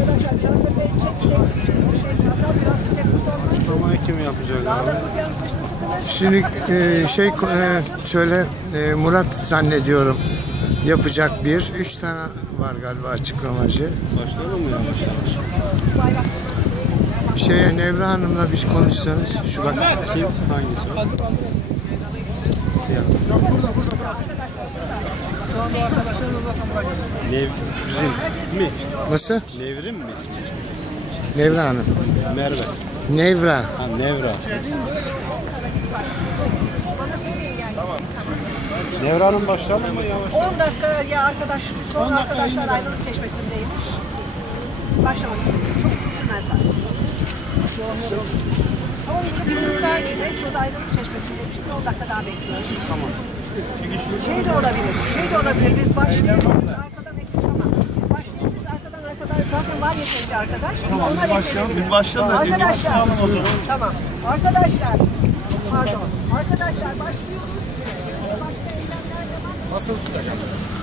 Arkadaşlar biraz da ben çekeyim. O şey kadar biraz da tek olmuş. Açıklamayı kim yapacak Dağda abi? kurt yazmış mı sıkılır? Şimdi e, şey e, şöyle e, Murat zannediyorum yapacak bir. Üç tane var galiba açıklamacı. Başlayalım mı? Şeye Nevra Hanım'la biz konuşsanız şu bak Kim? Hangisi o? Siyah. Nevrim mi? nasıl? Nevrim mi ismi? Nevra Hanım. Merve. Nevra. Ha Nevra. Nevra Hanım başlayalım mı yavaş? 10 dakika ya arkadaş, son arkadaşlar ayrılık çeşmesindeymiş. Başlamak üzere. Çok sürmez zaten. Son bir daha gelir. Şurada ayrılık çeşmesindeymiş. Bir 10 dakika daha bekliyoruz. Tamam. Şey de olabilir, şey de olabilir. Biz başlayalım, arkadan ekleriz ama. Biz başlayalım, biz arkadan arkadan. Zaten var yeterince arkadaş. Tamam, biz başlayalım. Biz başlayalım Arkadaşlar, tamam. Arkadaşlar, pardon. Arkadaşlar başlıyoruz. Eylemler devam.